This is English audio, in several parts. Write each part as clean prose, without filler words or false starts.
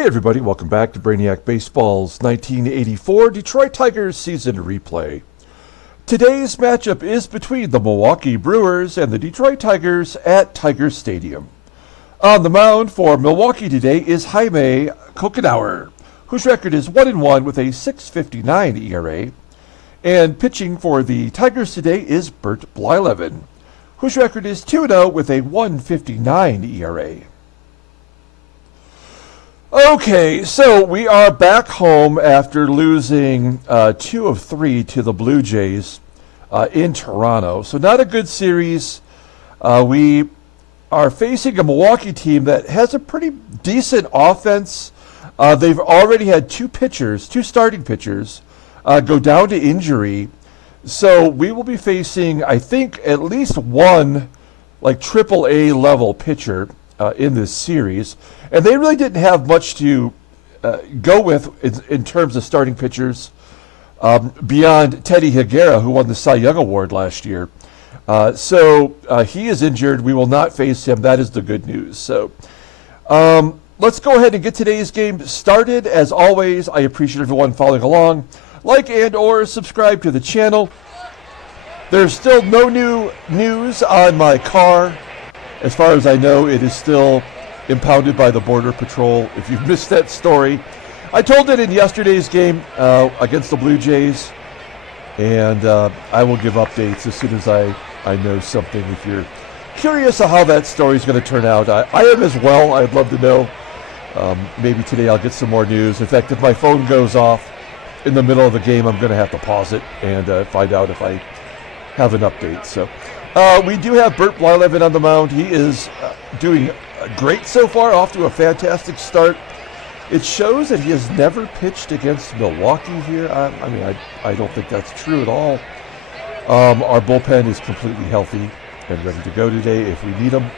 Hey everybody, welcome back to Brainiac Baseball's 1984 Detroit Tigers season replay. Today's matchup is between the Milwaukee Brewers and the Detroit Tigers at Tiger Stadium. On the mound for Milwaukee today is Jaime Cocanower, whose record is 1-1 with a 6.59 ERA. And pitching for the Tigers today is Bert Blyleven, whose record is 2-0 with a 1.59 ERA. Okay, so we are back home after losing 2 of 3 to the Blue Jays in Toronto. So not a good series. We are facing a Milwaukee team that has a pretty decent offense. They've already had two starting pitchers, go down to injury. So we will be facing, I think, at least one like AAA level pitcher in this series. And they really didn't have much to go with in terms of starting pitchers beyond Teddy Higuera, who won the Cy Young Award last year. So he is injured. We will not face him. That is the good news. So let's go ahead and get today's game started. As always, I appreciate everyone following along. Like and or subscribe to the channel. There's still no new news on my car. As far as I know, it is still impounded by the Border Patrol. If you've missed that story, I told it in yesterday's game against the Blue Jays, and I will give updates as soon as I know something. If you're curious of how that story is going to turn out, I am as well. I'd love to know. Maybe today I'll get some more news. In fact, if my phone goes off in the middle of the game, I'm going to have to pause it and find out if I have an update. So we do have Bert Blyleven on the mound. He is doing great so far, off to a fantastic start. It shows that he has never pitched against Milwaukee here. I don't think that's true at all. Our bullpen is completely healthy and ready to go today if we need them.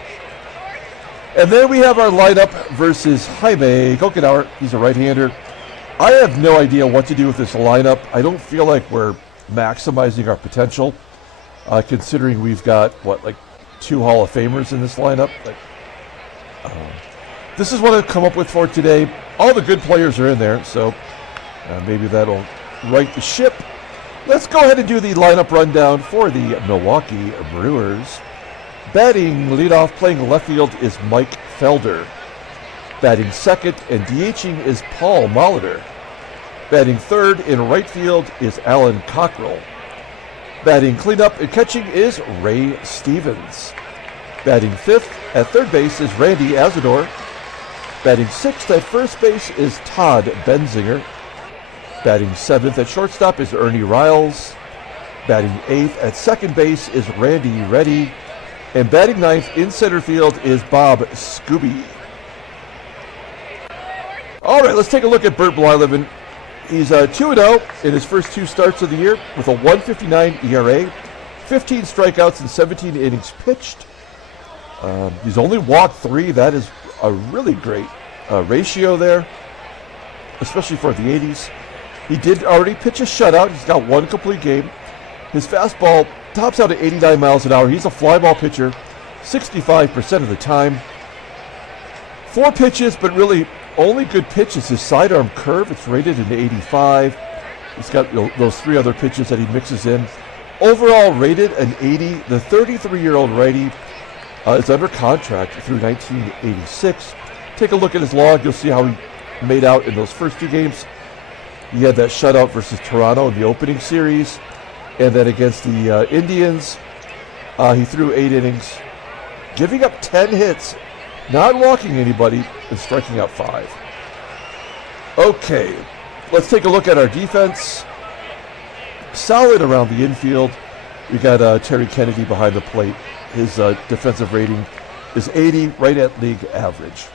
And then we have our lineup versus Jaime Cocanower. He's a right-hander. I have no idea what to do with this lineup. I don't feel like we're maximizing our potential, considering we've got, like 2 Hall of Famers in this lineup. This is what I've come up with for today. All the good players are in there, so maybe that'll right the ship. Let's go ahead and do the lineup rundown for the Milwaukee Brewers. Batting leadoff, playing left field, is Mike Felder. Batting second and DHing is Paul Molitor. Batting third in right field is Alan Cockrell. Batting cleanup and catching is Ray Stevens. Batting fifth at third base is Randy ASADOOR. Batting sixth at first base is Todd Benzinger. Batting seventh at shortstop is Ernie RILES. Batting eighth at second base is Randy Reddy. And batting ninth in center field is Bob SKUBE. All right, let's take a look at Bert Blyleven. He's 2-0 in his first 2 starts of the year with a 1.59 ERA, 15 strikeouts and 17 innings pitched. He's only walked 3. That is a really great ratio there, especially for the 80s. He did already pitch a shutout. He's got 1 complete game. His fastball tops out at 89 miles an hour. He's a fly ball pitcher 65% of the time. 4 pitches, but really only good pitch is his sidearm curve. It's rated an 85. He's got those 3 other pitches that he mixes in. Overall rated an 80. The 33-year-old righty is under contract through 1986. Take a look at his log. You'll see how he made out in those first 2 games. He had that shutout versus Toronto in the opening series. And then against the Indians, he threw 8 innings, giving up 10 hits, not walking anybody, and striking out 5. Okay, let's take a look at our defense. Solid around the infield. We got Terry Kennedy behind the plate. His defensive rating is 80, right at league average.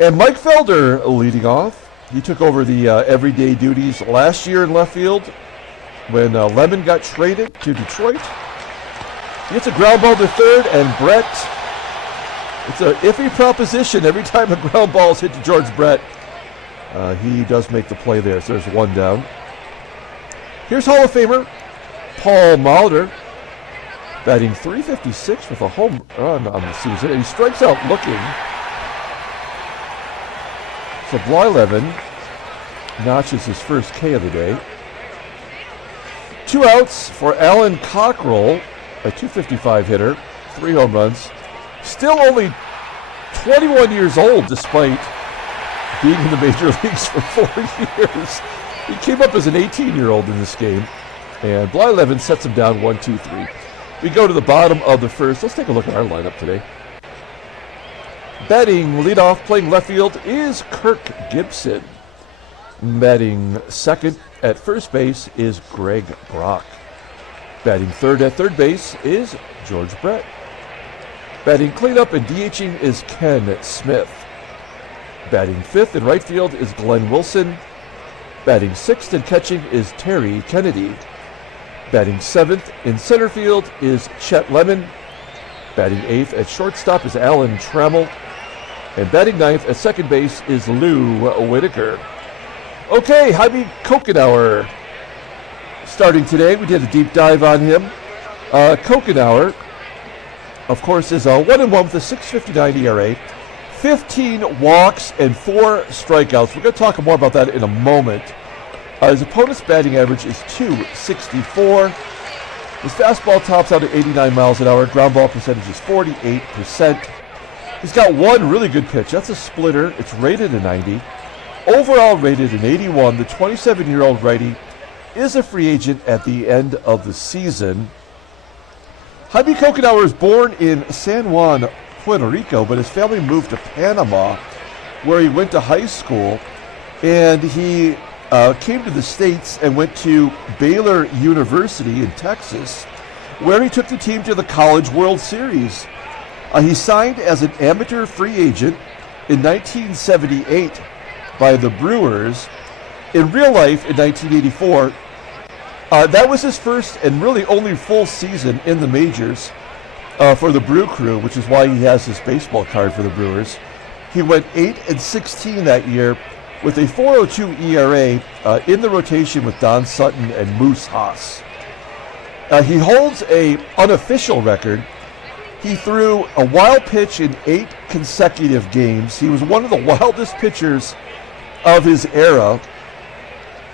And Mike Felder leading off. He took over the everyday duties last year in left field when Lemon got traded to Detroit. He hits a ground ball to third, and Brett, it's an iffy proposition. Every time a ground ball is hit to George Brett, he does make the play there. So there's 1 down. Here's Hall of Famer Paul Molitor, batting .356 with a home run on the season, and he strikes out looking. for Blyleven. Notches his first K of the day. 2 outs for Alan COCKRELL, a .255 hitter, 3 home runs. Still only 21 years old despite being in the major leagues for 4 years. He came up as an 18-year-old in this game, and Blyleven sets him down 1-2-3. We go to the bottom of the first. Let's take a look at our lineup today. Batting leadoff, playing left field, is Kirk GIBSON. Batting second at first base is Greg Brock. Batting third at third base is George Brett. Batting cleanup and DHing is Ken Smith. Batting fifth in right field is Glenn Wilson. Batting sixth and catching is Terry Kennedy. Batting seventh in center field is Chet Lemon. Batting eighth at shortstop is Alan TRAMMELL. And batting ninth at second base is Lou Whitaker. Okay, Jaime Cocanower starting today. We did a deep dive on him. Cocanower, of course, is a 1-1 with a 6.59 ERA, 15 walks and 4 strikeouts. We're going to talk more about that in a moment. His opponent's batting average is .264. His fastball tops out at 89 miles an hour. Ground ball percentage is 48%. He's got one really good pitch. That's a splitter. It's rated a 90. Overall rated an 81. The 27-year-old righty is a free agent at the end of the season. Jaime Cocanower was born in San Juan, Puerto Rico, but his family moved to Panama, where he went to high school, and he came to the States and went to Baylor University in Texas, where he took the team to the College World Series. He signed as an amateur free agent in 1978 by the Brewers. In real life, in 1984, that was his first and really only full season in the majors for the Brew Crew, which is why he has his baseball card for the Brewers. He went 8-16 that year with a 4.02 ERA in the rotation with Don Sutton and Moose Haas. He holds an unofficial record. He threw a wild pitch in 8 consecutive games. He was one of the wildest pitchers of his era.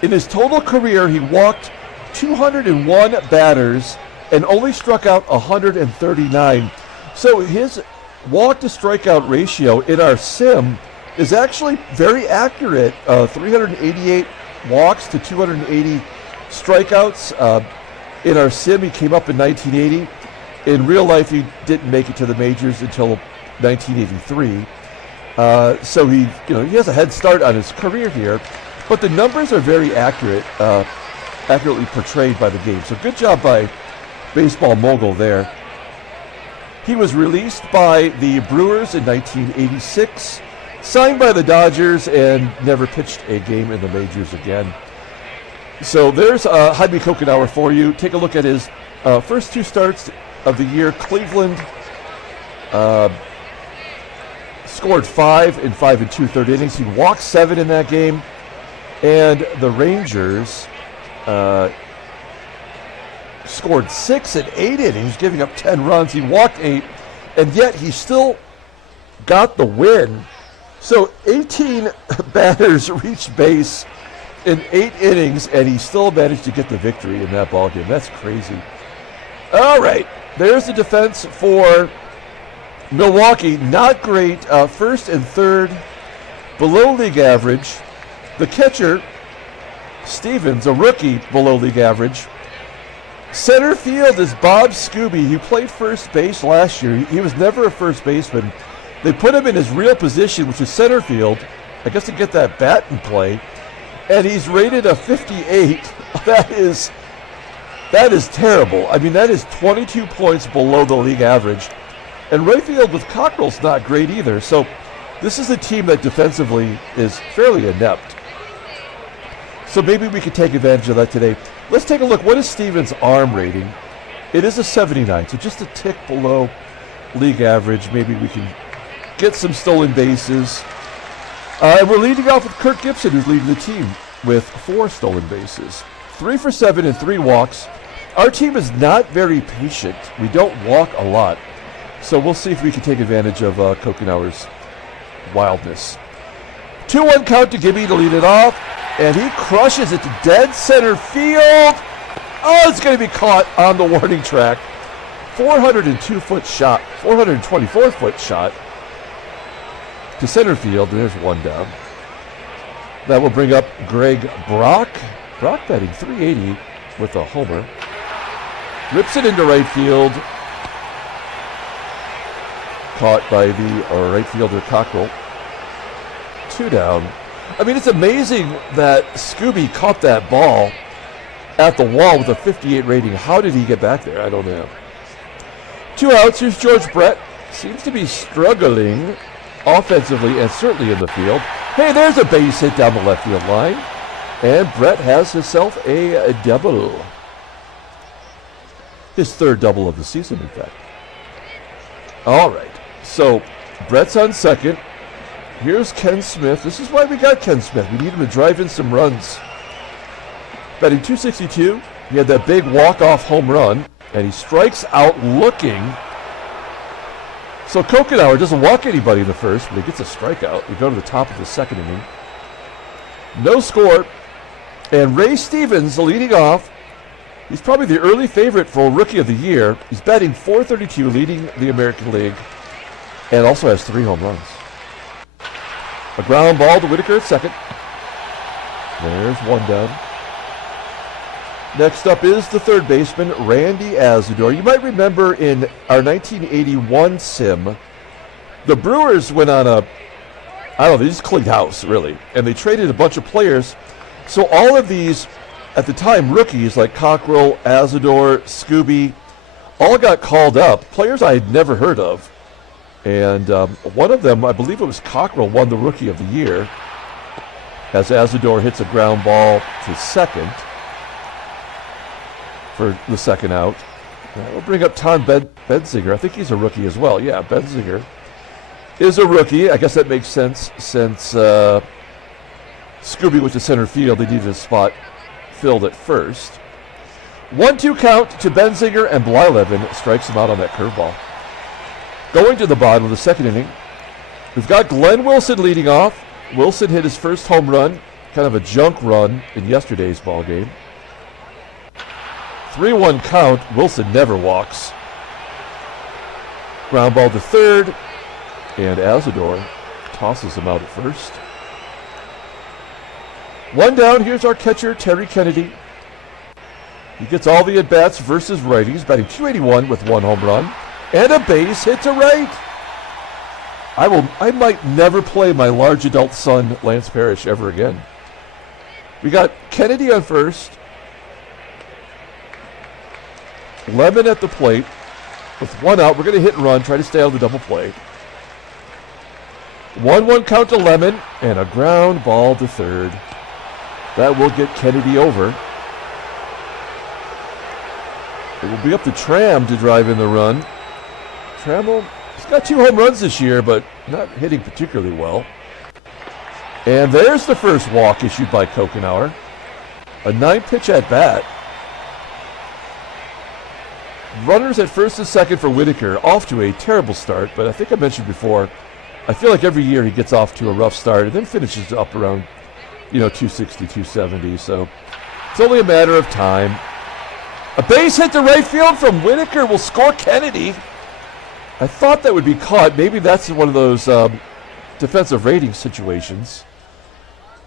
In his total career, he walked 201 batters and only struck out 139. So his walk to strikeout ratio in our sim is actually very accurate. 388 walks to 280 strikeouts. In our sim, he came up in 1980. In real life, he didn't make it to the majors until 1983. So he has a head start on his career here, but the numbers are very accurate, accurately portrayed by the game. So good job by Baseball Mogul there. He was released by the Brewers in 1986, signed by the Dodgers, and never pitched a game in the majors again. So there's Jaime Cocanower for you. Take a look at his first 2 starts of the year. Cleveland scored 5 in 5 2/3 innings. He walked 7 in that game. And the Rangers scored 6 in 8 innings, giving up 10 runs. He walked 8, and yet he still got the win. So 18 batters reached base in 8 innings, and he still managed to get the victory in that ballgame. That's crazy. All right, there's the defense for Milwaukee. Not great. First and third, below league average. The catcher, Stevens, a rookie, below league average. Center field is Bob Scooby. He played first base last year. He was never a first baseman. They put him in his real position, which is center field, I guess to get that bat in play. And he's rated a 58. That is terrible. I mean, that is 22 points below the league average. And right field with COCKRELL's not great either. So this is a team that defensively is fairly inept. So maybe we could take advantage of that today. Let's take a look. What is Stevens' arm rating? It is a 79, so just a tick below league average. Maybe we can get some stolen bases. And we're leading off with Kirk GIBSON, who's leading the team with 4 stolen bases. 3 for 7 and 3 walks. Our team is not very patient. We don't walk a lot. So we'll see if we can take advantage of Cocanower's wildness. 2-1 count to Gibby to lead it off, and he crushes it to dead center field. Oh, it's going to be caught on the warning track. 402-foot shot, 424-foot shot to center field. There's one down. That will bring up Greg Brock. Brock batting .380 with a homer. Rips it into right field. Caught by the right fielder Cockrell. 2 down. I mean, it's amazing that Scooby caught that ball at the wall with a 58 rating. How did he get back there? I don't know. 2 outs. Here's George Brett. Seems to be struggling offensively and certainly in the field. Hey, there's a base hit down the left field line. And Brett has himself a double. His 3rd double of the season, in fact. All right. So, Brett's on second. Here's Ken Smith. This is why we got Ken Smith. We need him to drive in some runs. Batting .262. He had that big walk-off home run. And he strikes out looking. So Cocanower doesn't walk anybody in the first, but he gets a strikeout. We go to the top of the second inning. No score. And Ray Stevens leading off. He's probably the early favorite for Rookie of the Year. He's batting .432, leading the American League, and also has 3 home runs. A ground ball to Whitaker at second. There's one down. Next up is the third baseman, Randy ASADOOR. You might remember in our 1981 sim, the Brewers went on they just cleaned house, really, and they traded a bunch of players. So all of these, at the time, rookies like COCKRELL, ASADOOR, Scooby, all got called up. Players I had never heard of. And one of them, I believe it was COCKRELL, won the Rookie of the Year as ASADOOR hits a ground ball to second for the second out. We'll bring up Todd Benzinger. I think he's a rookie as well. Yeah, Benzinger is a rookie. I guess that makes sense since Scooby went to center field. They needed a spot filled at first. 1-2 count to Benzinger, and Blyleven strikes him out on that curveball. Going to the bottom of the second inning, we've got Glenn Wilson leading off. Wilson hit his first home run, kind of a junk run in yesterday's ball game. 3-1 count. Wilson never walks. Ground ball to third, and ASADOOR tosses him out at first. One down. Here's our catcher, Terry Kennedy. He gets all the at-bats versus righties, batting .281 with 1 home run. And a base hit to right. I might never play my large adult son, Lance Parrish, ever again. We got Kennedy on first. Lemon at the plate. With 1 out, we're going to hit and run, try to stay on the double play. 1-1 count to Lemon, and a ground ball to third. That will get Kennedy over. It will be up to Tram to drive in the run. Trammell, he's got 2 home runs this year, but not hitting particularly well. And there's the first walk issued by Cocanower. A 9-pitch at bat. Runners at first and second for Whitaker, off to a terrible start, but I think I mentioned before, I feel like every year he gets off to a rough start and then finishes up around, 260, 270, so it's only a matter of time. A base hit to right field from Whitaker will score Kennedy. I thought that would be caught. Maybe that's one of those defensive rating situations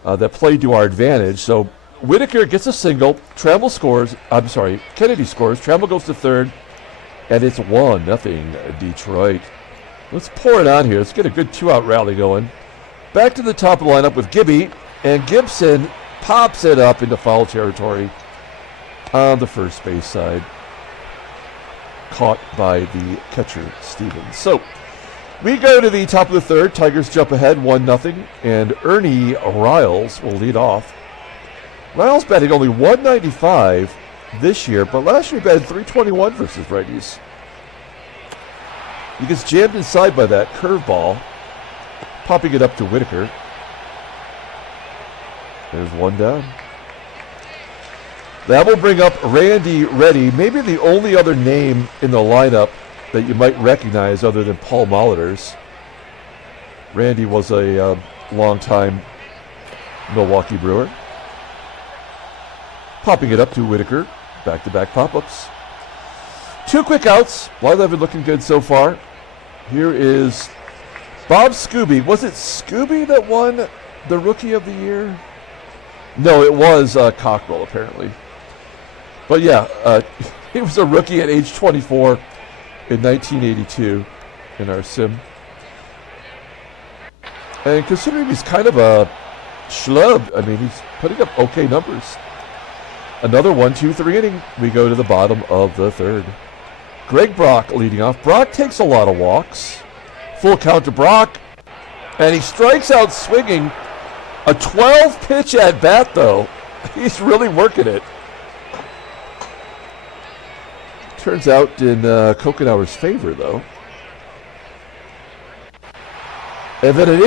that played to our advantage. So Whitaker gets a single. Kennedy scores. Trammell goes to third, and it's 1-0 Detroit. Let's pour it on here. Let's get a good 2-out rally going. Back to the top of the lineup with Gibby, and Gibson pops it up into foul territory on the first base side. Caught by the catcher, Stevens. So we go to the top of the third. Tigers jump ahead 1-0, and Ernie RILES will lead off. RILES batting only .195 this year, but last year he batted .321 versus righties. He gets jammed inside by that curveball, popping it up to Whitaker. There's 1 down. That will bring up Randy Reddy, maybe the only other name in the lineup that you might recognize other than Paul Molitor's. Randy was a longtime Milwaukee Brewer. Popping it up to Whitaker. Back-to-back pop-ups. 2 quick outs. Blyleven looking good so far. Here is Bob Scooby. Was it Scooby that won the Rookie of the Year? No, it was COCKRELL, apparently. But yeah, he was a rookie at age 24 in 1982 in our sim. And considering he's kind of a schlub, I mean, he's putting up okay numbers. Another 1-2-3 inning. We go to the bottom of the third. Greg Brock leading off. Brock takes a lot of walks. Full count to Brock. And he strikes out swinging. A 12-pitch at bat, though. He's really working it. Turns out in Cocanower's favor, though. And then an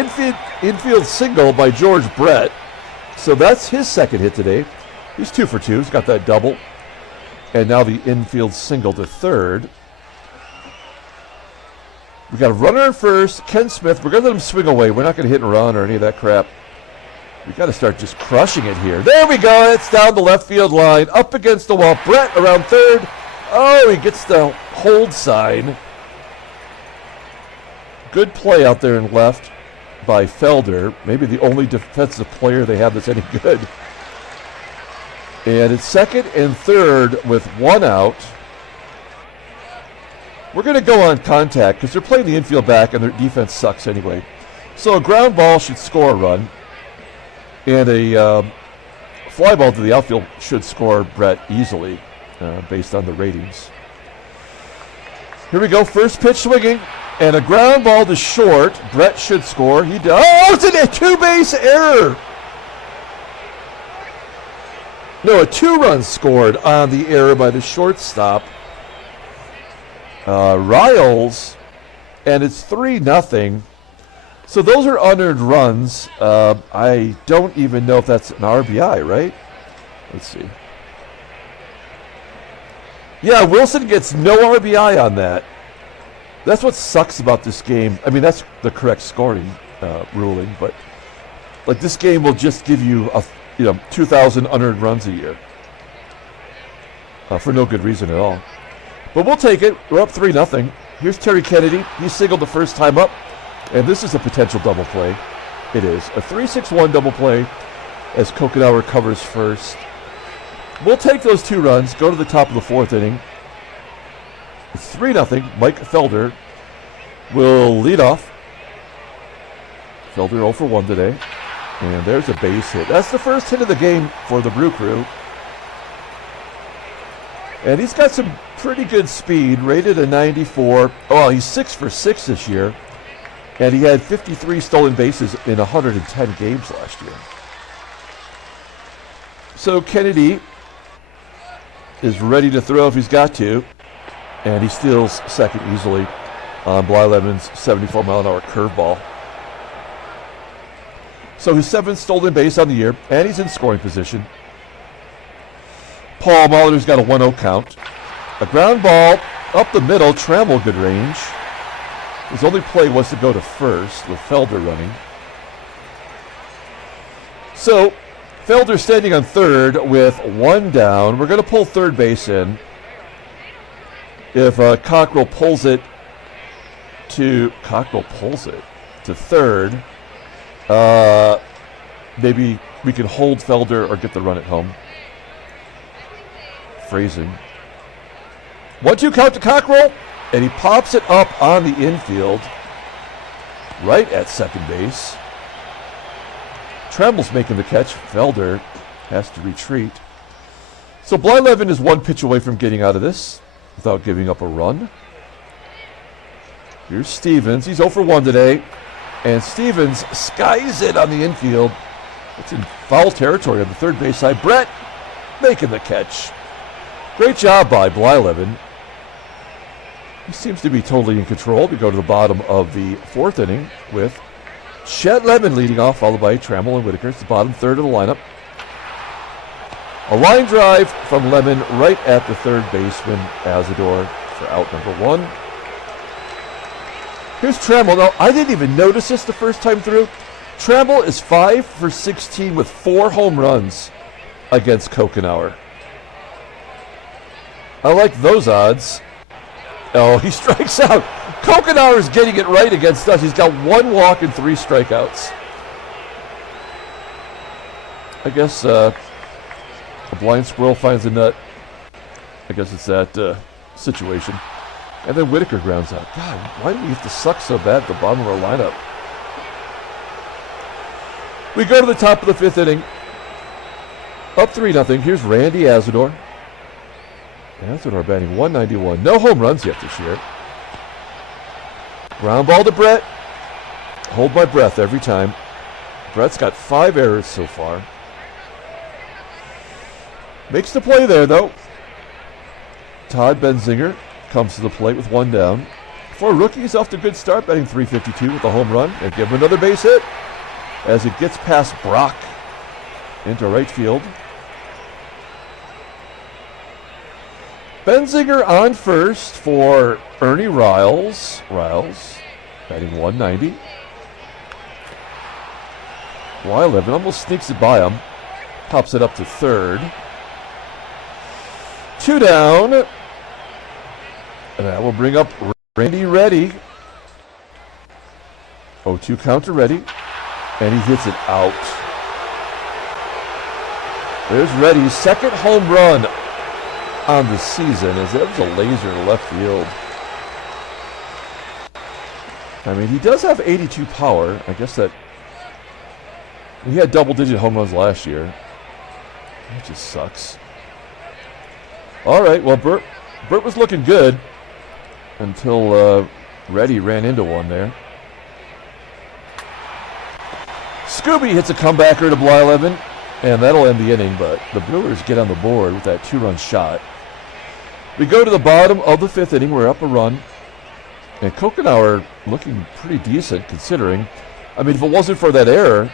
infield single by George Brett. So that's his second hit today. He's 2 for 2. He's got that double. And now the infield single to third. We got a runner in first. Ken Smith. We're going to let him swing away. We're not going to hit and run or any of that crap. We got to start just crushing it here. There we go. It's down the left field line. Up against the wall. Brett around third. Oh, he gets the hold sign. Good play out there in left by Felder. Maybe the only defensive player they have that's any good. And it's second and third with 1 out. We're going to go on contact because they're playing the infield back and their defense sucks anyway. So a ground ball should score a run. And a fly ball to the outfield should score Brett easily based on the ratings. Here we go. First pitch swinging. And a ground ball to short. Brett should score. He does. Oh, it's a 2-base error. No, a 2-run scored on the error by the shortstop. Riles, and it's 3-0. So those are unearned runs. I don't even know if that's an RBI, right? Let's see. Yeah, Wilson gets no RBI on that. That's what sucks about this game. I mean, that's the correct scoring ruling, but like this game will just give you 2,000 unearned runs a year for no good reason at all. But we'll take it. We're up 3-0. Here's Terry Kennedy. He singled the first time up, and this is a potential double play. It is a 3-6-1 double play as Cocanower covers first. We'll take those 2 runs, go to the top of the 4th inning. It's 3-0. Mike Felder will lead off. Felder 0 for 1 today. And there's a base hit. That's the first hit of the game for the Brew Crew. And he's got some pretty good speed, rated a 94. Oh, he's 6 for 6 this year. And he had 53 stolen bases in 110 games last year. So Kennedy is ready to throw if he's got to. And he steals second easily on Blyleven's 74-mile-an-hour curveball. So his 7th stolen base on the year, and he's in scoring position. Paul Molitor's got a 1-0 count. A ground ball up the middle, TRAMMELL good range. His only play was to go to first with Felder running. So Felder standing on third with 1 down. We're going to pull third base in. If COCKRELL pulls it to third, maybe we can hold Felder or get the run at home. Phrasing. 1-2 count to COCKRELL, and he pops it up on the infield, right at second base. TRAMMELL's making the catch. Felder has to retreat. So Blyleven is 1 pitch away from getting out of this without giving up a run. Here's Stevens. He's 0 for 1 today. And Stevens skies it on the infield. It's in foul territory on the third base side. Brett making the catch. Great job by Blyleven. He seems to be totally in control. We go to the bottom of the 4th inning with Chet Lemon leading off, followed by TRAMMELL and Whitaker. It's the bottom third of the lineup. A line drive from Lemon right at the third baseman, ASADOOR, for out number 1. Here's TRAMMELL. Now, I didn't even notice this the first time through. Trammell is 5 for 16 with 4 home runs against Cocanower. I like those odds. Oh, he strikes out. Cocanower is getting it right against us. He's got 1 walk and 3 strikeouts. I guess a blind squirrel finds a nut. I guess it's that situation. And then Whitaker grounds out. God, why do we have to suck so bad at the bottom of our lineup? We go to the top of the 5th inning. Up 3-0. Here's Randy ASADOOR. ASADOOR batting 191. No home runs yet this year. Ground ball to Bert. Hold my breath every time. Brett's got 5 errors so far. Makes the play there, though. Todd BENZINGER comes to the plate with 1 down. For a rookie, he's off to a good start, batting .352 with a home run. And give him another base hit as it gets past Brock into right field. BENZINGER on first for Ernie RILES. RILES batting 190. Blyleven almost sneaks it by him. Pops it up to third. 2 down. And that will bring up Randy Ready. 0-2 count to Ready. And he hits it out. There's Ready's 2nd home run on the season, as that was a laser to left field. I mean, he does have 82 power. I guess that he had double-digit home runs last year. That just sucks. All right, well, Bert was looking good until Ready ran into one there. Scooby hits a comebacker to Blyleven, and that'll end the inning, but the Brewers get on the board with that 2-run shot. We go to the bottom of the 5th inning. We're up a run, and Cocanower looking pretty decent considering. I mean, if it wasn't for that error,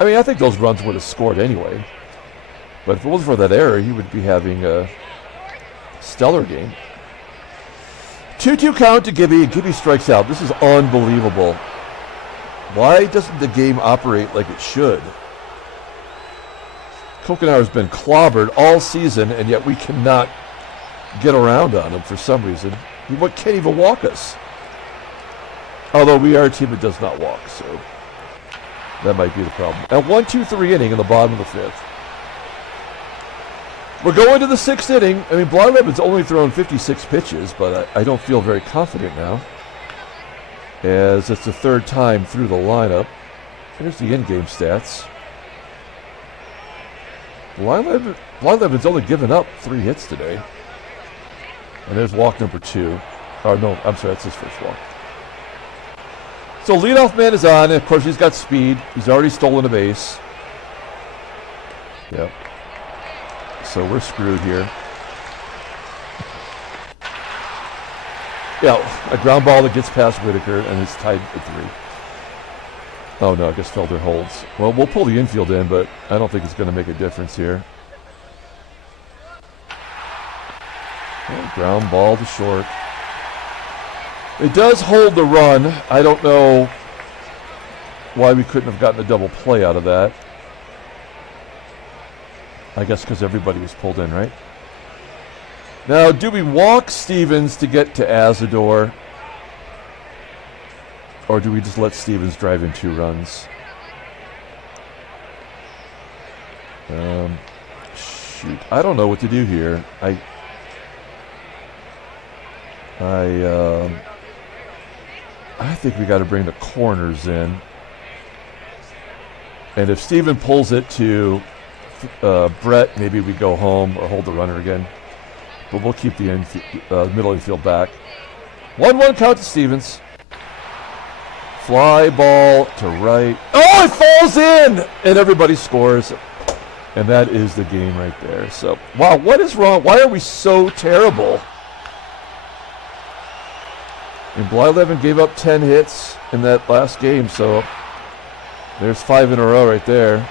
I mean, I think those runs would have scored anyway. But if it wasn't for that error, he would be having a stellar game. 2-2 count to Gibby, and Gibby strikes out. This is unbelievable. Why doesn't the game operate like it should? Cocanower's been clobbered all season, and yet we cannot get around on him for some reason. He can't even walk us. Although we are a team that does not walk, so that might be the problem. At 1-2-3 inning in the bottom of the 5th. We're going to the 6th inning. I mean, Blyleven's only thrown 56 pitches, but I don't feel very confident now, as it's the 3rd time through the lineup. Here's the in-game stats. Blyleven's only given up 3 hits today. And there's walk number 2. Oh, no, I'm sorry, that's his first walk. So leadoff man is on, and of course he's got speed. He's already stolen a base. Yep. So we're screwed here. Yeah, a ground ball that gets past Whitaker, and it's tied at 3. Oh no, I guess Felder holds. Well, we'll pull the infield in, but I don't think it's going to make a difference here. Oh, ground ball to short. It does hold the run. I don't know why we couldn't have gotten a double play out of that. I guess because everybody was pulled in, right? Now, do we walk Stevens to get to ASADOOR? Or do we just let Stevens drive in 2 runs? Shoot, I don't know what to do here. I think we got to bring the corners in. And if Steven pulls it to Bert, maybe we go home or hold the runner again. But we'll keep the middle infield back. 1-1 count to Stevens. Fly ball to right. Oh, it falls in! And everybody scores. And that is the game right there. So, wow, what is wrong? Why are we so terrible? And Blyleven gave up 10 hits in that last game, so there's 5 in a row right there.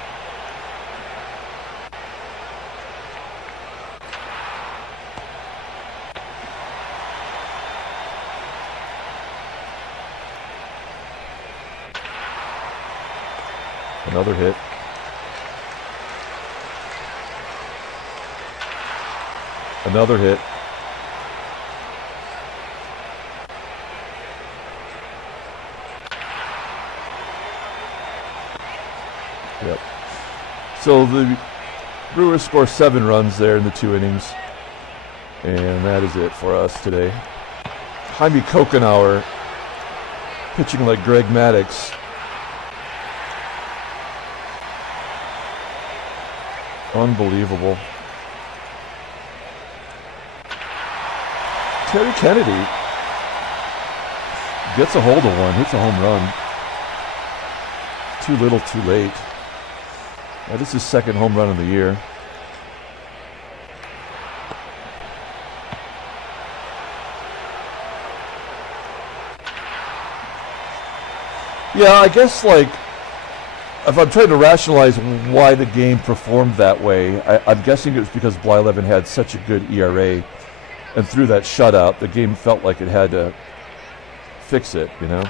Another hit. Another hit. Yep. So the Brewers score 7 runs there in the 2 innings. And that is it for us today. Jaime Cocanower pitching like Greg Maddux. Unbelievable. Terry Kennedy gets a hold of one, hits a home run. Too little, too late. That is his 2nd home run of the year. Yeah, I guess, like, if I'm trying to rationalize why the game performed that way, I'm guessing it was because Blyleven had such a good ERA, and through that shutout, the game felt like it had to fix it, you know?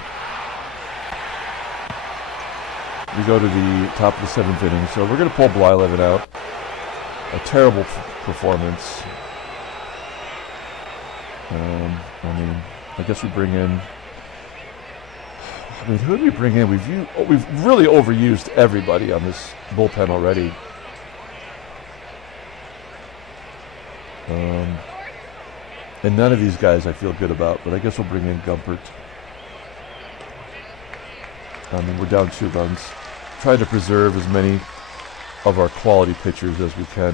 We go to the top of the 7th inning, so we're going to pull Blyleven out. A terrible performance. I mean, I guess we bring in... I mean, who do we bring in? We've really overused everybody on this bullpen already. And none of these guys I feel good about, but I guess we'll bring in Gumpert. I mean, we're down 2 runs. Try to preserve as many of our quality pitchers as we can.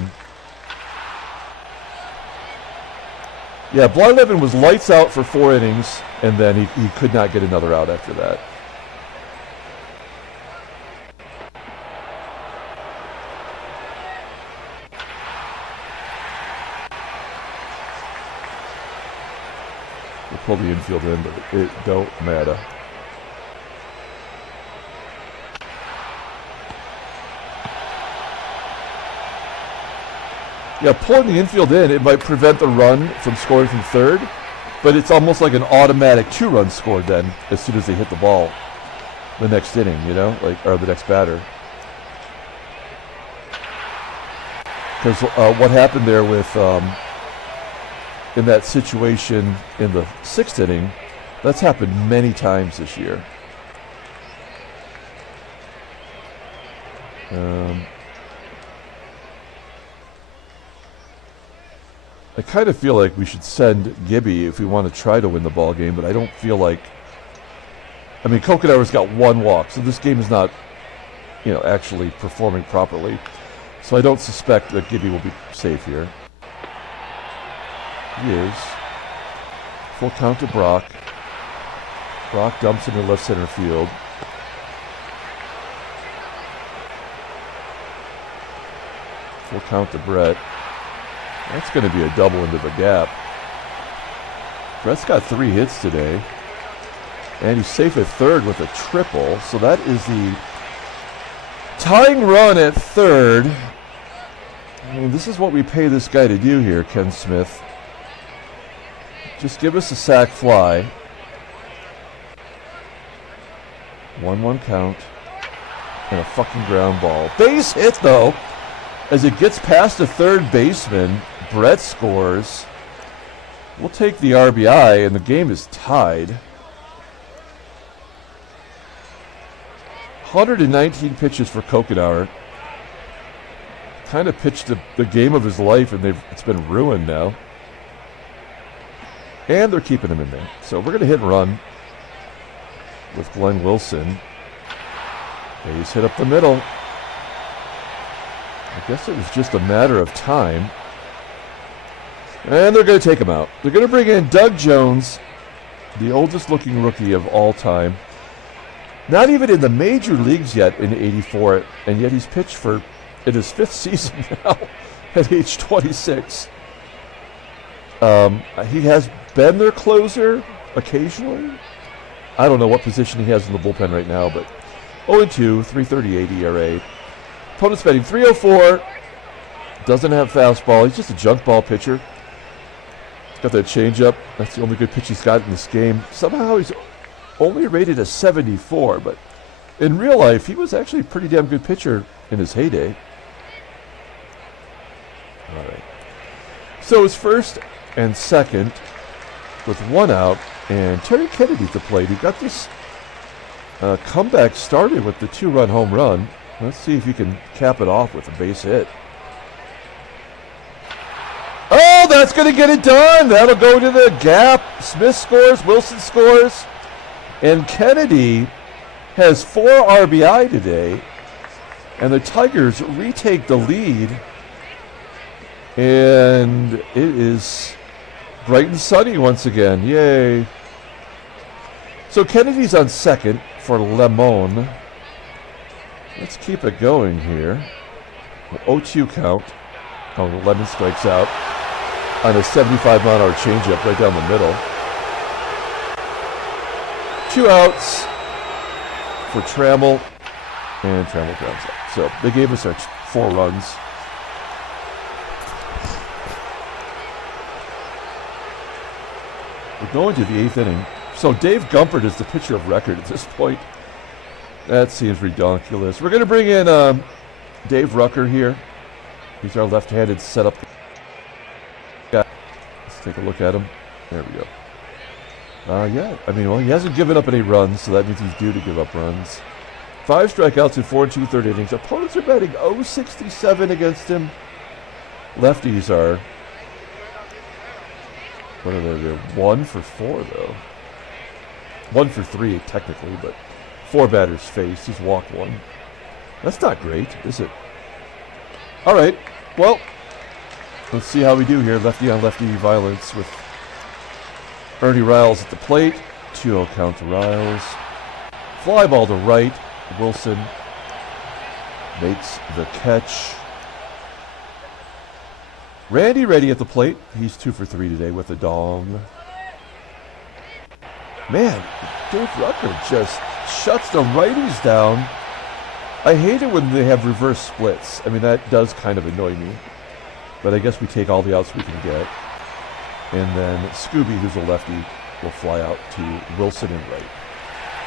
Yeah, Blyleven was lights out for 4 innings, and then he could not get another out after that. We'll pull the infield in, but it don't matter. Yeah, pulling the infield in, it might prevent the run from scoring from 3rd, but it's almost like an automatic 2-run score then, as soon as they hit the ball the next inning, you know, like, or the next batter. Because what happened there with, in that situation in the 6th inning, that's happened many times this year. I kind of feel like we should send Gibby if we want to try to win the ball game, but I don't feel like... I mean, Cocanower's got 1 walk, so this game is not, you know, actually performing properly. So I don't suspect that Gibby will be safe here. He is. Full count to Brock. Brock dumps into left center field. Full count to Brett. That's going to be a double into the gap. Brett's got 3 hits today. And he's safe at 3rd with a triple. So that is the tying run at 3rd. I mean, this is what we pay this guy to do here, Ken Smith. Just give us a sac fly. 1-1 count. And a fucking ground ball. Base hit, though. As it gets past the 3rd baseman, Brett scores. We'll take the RBI, and the game is tied. 119 pitches for Cocanower. Kind of pitched the game of his life, and it's been ruined now. And they're keeping him in there. So we're going to hit and run with Glenn Wilson. Base hit up the middle. I guess it was just a matter of time. And they're going to take him out. They're going to bring in Doug Jones, the oldest looking rookie of all time. Not even in the major leagues yet in '84, and yet he's pitched for in his 5th season now at age 26. He has been their closer occasionally. I don't know what position he has in the bullpen right now, but 0-2, 3.38 ERA. Opponent's batting .304. Doesn't have fastball. He's just a junk ball pitcher. He's got that changeup. That's the only good pitch he's got in this game. Somehow he's only rated a 74, but in real life, he was actually a pretty damn good pitcher in his heyday. All right. So it's first and second with one out, and Terry Kennedy at the plate. He got this comeback started with the 2-run home run. Let's see if he can cap it off with a base hit. Oh, that's going to get it done. That'll go to the gap. Smith scores, Wilson scores, and Kennedy has 4 RBI today, and the Tigers retake the lead, and it is bright and sunny once again. Yay. So Kennedy's on second for Lemon. Let's keep it going here. 0-2 count. Oh, Lemon strikes out on a 75-mile-an-hour changeup right down the middle. 2 outs for Trammell, and Trammell grounds out. So they gave us our 4 runs. We're going to the 8th inning. So Dave Gumpert is the pitcher of record at this point. That seems ridiculous. We're going to bring in Dave Rucker here. He's our left-handed setup guy. Let's take a look at him. There we go. Yeah, I mean, well, he hasn't given up any runs, so that means he's due to give up runs. 5 strikeouts in 4 2/3 innings. Opponents are batting .067 against him. Lefties are, what are they? They're 1 for 4, though. 1 for 3, technically, but 4 batters faced. He's walked 1. That's not great, is it? All right, well, let's see how we do here. Lefty on lefty violence with Ernie Riles at the plate. 2-0 count to Riles. Fly ball to right. Wilson makes the catch. Randy Reddy at the plate. He's 2 for 3 today with a dong. Man, Dave Rucker just shuts the righties down. I hate it when they have reverse splits. I mean, that does kind of annoy me. But I guess we take all the outs we can get. And then Scooby, who's a lefty, will fly out to Wilson and right.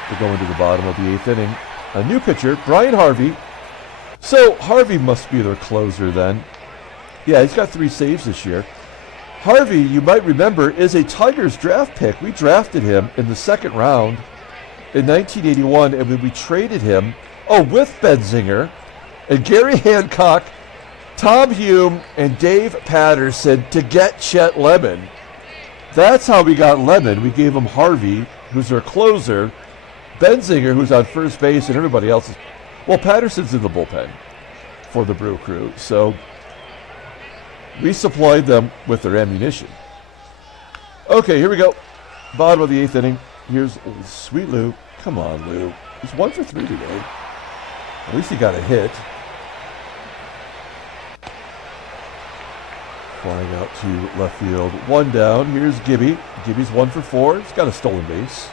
We're going to the bottom of the 8th inning. A new pitcher, Brian Harvey. So Harvey must be their closer then. Yeah, he's got 3 saves this year. Harvey, you might remember, is a Tigers draft pick. We drafted him in the 2nd round in 1981, and when we traded him, with Benzinger and Gary Hancock, Tom Hume, and Dave Patterson to get Chet Lemon. That's how we got Lemon. We gave him Harvey, who's our closer, Benzinger, who's on first base, and everybody else is... Well, Patterson's in the bullpen for the Brew Crew, so we supplied them with their ammunition. Okay, here we go. Bottom of the 8th inning. Here's Sweet Lou. Come on, Lou. He's 1 for 3 today. At least he got a hit. Flying out to left field. 1 down. Here's Gibby. Gibby's 1 for 4. He's got a stolen base.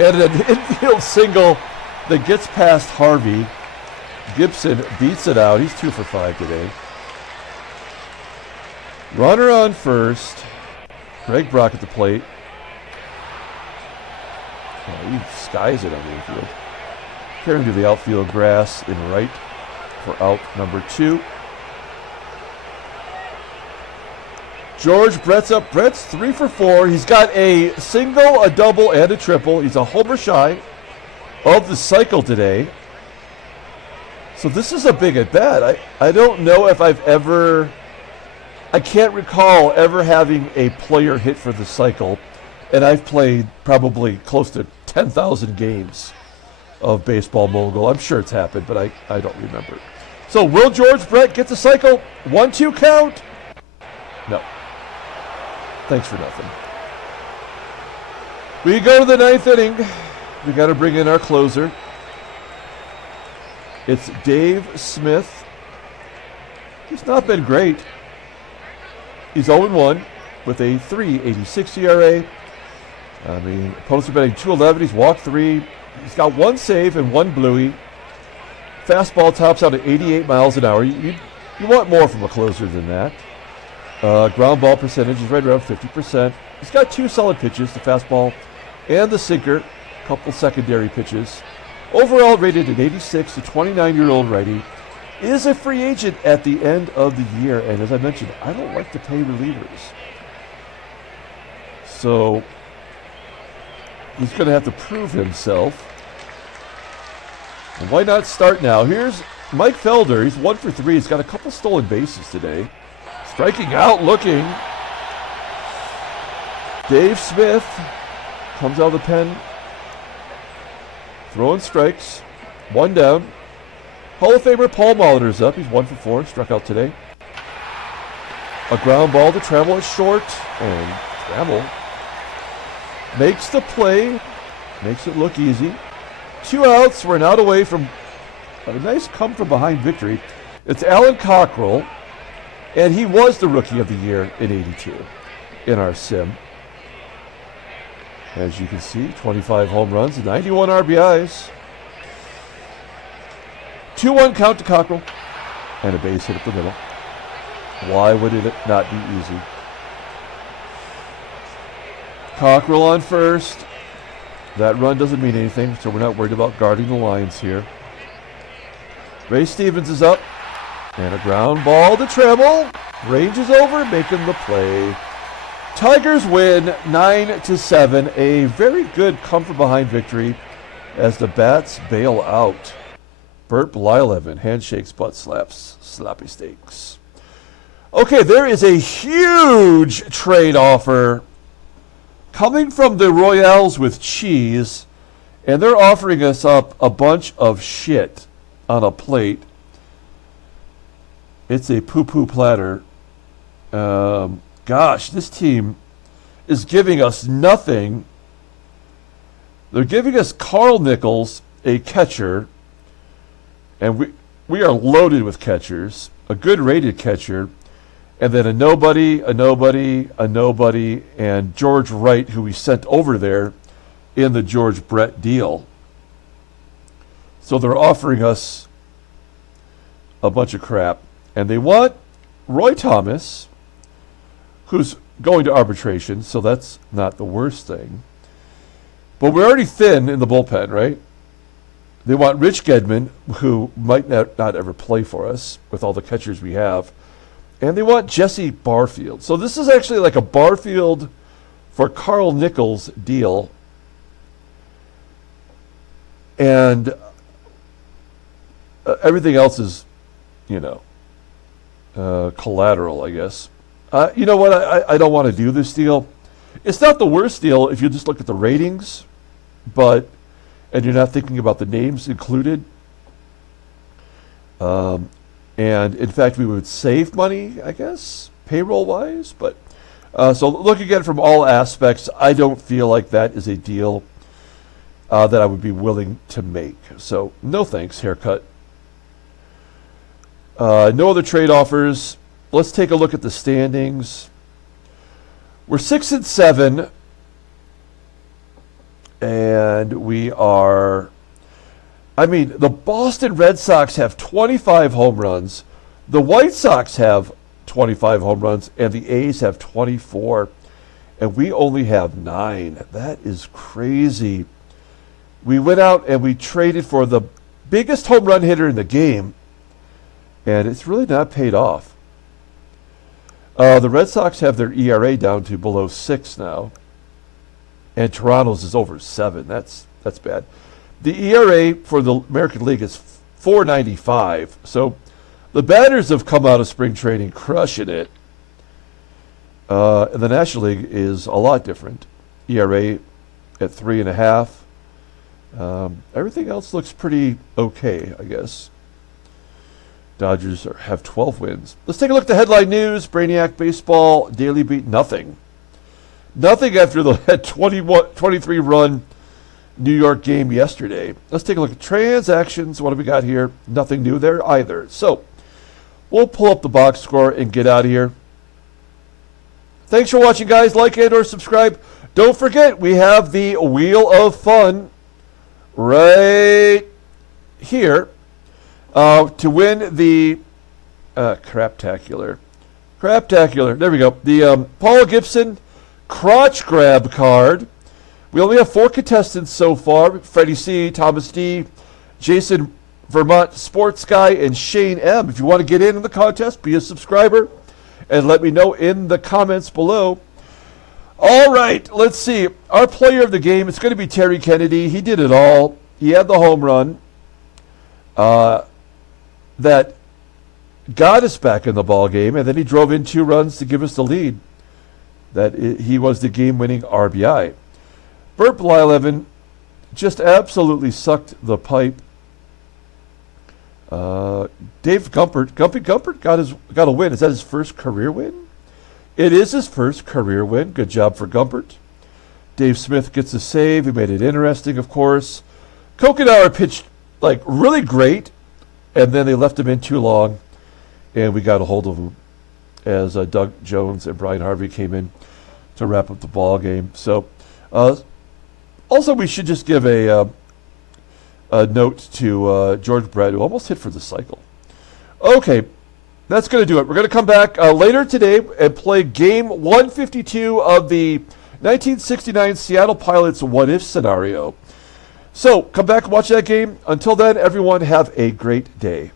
And an infield single that gets past Harvey. Gibson beats it out. He's 2 for 5 today. Runner on first. Greg Brock at the plate. Oh, he skies it on the infield. Carrying to the outfield grass in right for out number 2. George Brett's up. Brett's 3 for 4. He's got a single, a double, and a triple. He's a homer shy of the cycle today. So this is a big at bat. I don't know if I've ever... I can't recall ever having a player hit for the cycle, and I've played probably close to 10,000 games of baseball mogul. I'm sure it's happened, but I don't remember. So will George Brett get the cycle? 1-2 count? No. Thanks for nothing. We go to the 9th inning. We got to bring in our closer. It's Dave Smith. He's not been great. He's 0-1 with a 3.86 ERA. I mean, opponents are batting .211. He's walked 3. He's got 1 save and 1 bluey. Fastball tops out at 88 miles an hour. You want more from a closer than that. Ground ball percentage is right around 50%. He's got 2 solid pitches, the fastball and the sinker. A couple secondary pitches. Overall rated an 86, the 29-year-old righty is a free agent at the end of the year. And as I mentioned, I don't like to pay relievers. So he's going to have to prove himself. And why not start now? Here's Mike Felder. He's 1 for 3. He's got a couple stolen bases today. Striking out, looking. Dave Smith comes out of the pen. Throwing strikes. 1 down. Hall of Famer Paul Molitor's up. He's 1 for 4. Struck out today. A ground ball to Trammell at short. And Trammell makes the play. Makes it look easy. 2 outs. We're an out away from a nice come from behind victory. It's Alan Cockrell. And he was the Rookie of the Year in '82 in our sim. As you can see, 25 home runs, 91 RBIs. 2-1 count to Cockrell. And a base hit up the middle. Why would it not be easy? Cockrell on first. That run doesn't mean anything, so we're not worried about guarding the lines here. Ray Stevens is up. And a ground ball to Trammell. Ranges over, making the play. Tigers win 9-7. A very good come from behind victory as the bats bail out. Bert Blyleven, handshakes, butt slaps, sloppy steaks. Okay, there is a huge trade offer coming from the Royales with cheese, and they're offering us up a bunch of shit on a plate. It's a poo-poo platter. Gosh, this team is giving us nothing. They're giving us Carl Nichols, a catcher, and we are loaded with catchers. A good rated catcher, and then a nobody, and George Wright, who we sent over there in the George Brett deal. So they're offering us a bunch of crap. And they want Roy Thomas, who's going to arbitration, so that's not the worst thing. But we're already thin in the bullpen, right? They want Rich Gedman, who might not ever play for us with all the catchers we have. And they want Jesse Barfield. So this is actually like a Barfield for Carl Nichols deal. And everything else is, collateral, I guess. You know what? I don't want to do this deal. It's not the worst deal if you just look at the ratings, and you're not thinking about the names included. And in fact, we would save money, I guess, payroll-wise. But so looking at it from all aspects, I don't feel like that is a deal that I would be willing to make. So no thanks, haircut. No other trade offers. Let's take a look at the standings. We're 6-7, and we are. The Boston Red Sox have 25 home runs. The White Sox have 25 home runs, and the A's have 24, and we only have 9. That is crazy. We went out and we traded for the biggest home run hitter in the game, and it's really not paid off. The Red Sox have their ERA down to below 6 now, and Toronto's is over 7. That's bad. The ERA for the American League is 4.95. So the batters have come out of spring training crushing it. And the National League is a lot different. ERA at 3.5. Everything else looks pretty okay, I guess. Dodgers have 12 wins. Let's take a look at the headline news. Brainiac Baseball Daily Beat, nothing. Nothing after the 23-run New York game yesterday. Let's take a look at transactions. What have we got here? Nothing new there either. So we'll pull up the box score and get out of here. Thanks for watching, guys. Like and or subscribe. Don't forget, we have the Wheel of Fun right here to win the Craptacular. There we go. The Paul Gibson crotch grab card. We only have 4 contestants so far: Freddie C., Thomas D., Jason Vermont Sports Guy, and Shane M. If you want to get in the contest, be a subscriber and let me know in the comments below. All right, let's see. Our player of the game, it's going to be Terry Kennedy. He did it all. He had the home run that got us back in the ball game, and then he drove in 2 runs to give us the lead. He was the game-winning RBI. Bert Blyleven just absolutely sucked the pipe. Dave Gumpert got a win. Is that his first career win? It is his first career win. Good job for Gumpert. Dave Smith gets a save. He made it interesting, of course. Cocanower pitched like really great, and then they left him in too long, and we got a hold of him as Doug Jones and Brian Harvey came in to wrap up the ball game. So, also we should just give a note to George Brett, who almost hit for the cycle. Okay, that's going to do it. We're going to come back later today and play game 152 of the 1969 Seattle Pilots what-if scenario. So come back and watch that game. Until then, everyone have a great day.